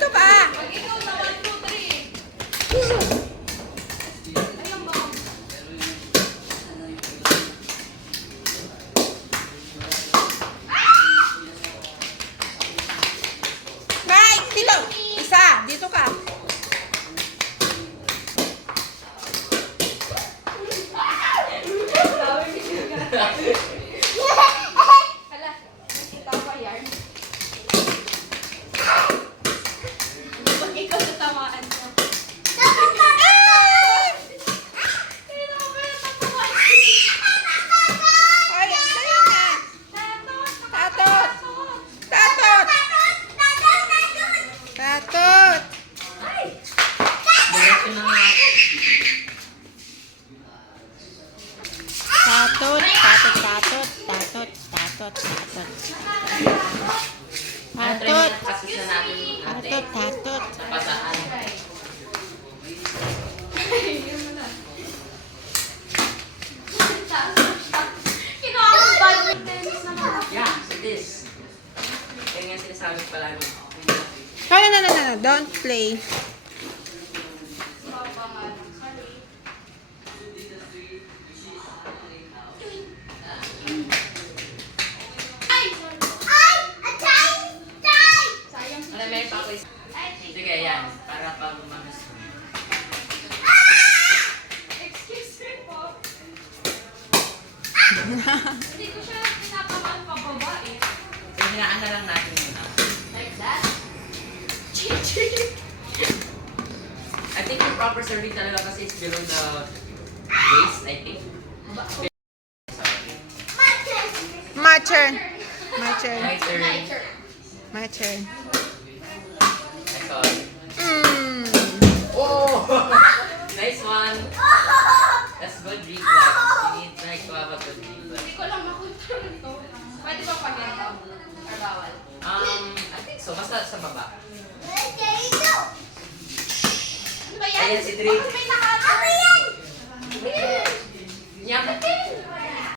dito ka. Pag ikaw na 1, 2, 3. Ayun ba? Mike, dito. Isa, dito ka. Hala, nakita ko yan. Pag ikaw natamaan mo. Ay, sa'yo na. Tatot. Tatot. Tatot. Diretso na nga. Tatot, tatot, tatot, tatot, tatot, tatot. Ano try mo Tatot, kasi sa natin ate? tatot, tatot. Sa pasaan. Yeah, so this. Kaya nga sinasabi ko palagi. No, don't play. Ano, meron pa ako isa. Sige, yan. Para pag umagas. Excuse me po. Hindi ko siya pinatamaan pababa eh. So, hinaan na lang natin muna. Like that? I think yung proper serving talaga kasi is below the waist, I think. Sorry. My turn. My turn. My turn. My turn. I saw it. Mm. Oh! Nice one. That's good reflex. You need like to have a good reflex. Hindi ko lang makontrol ito. Pwede ba pag ito? Or bawal? I think so. Basta sa baba. Ano ba yan? Ayan si Drake. Bakit may nakato? Yeah.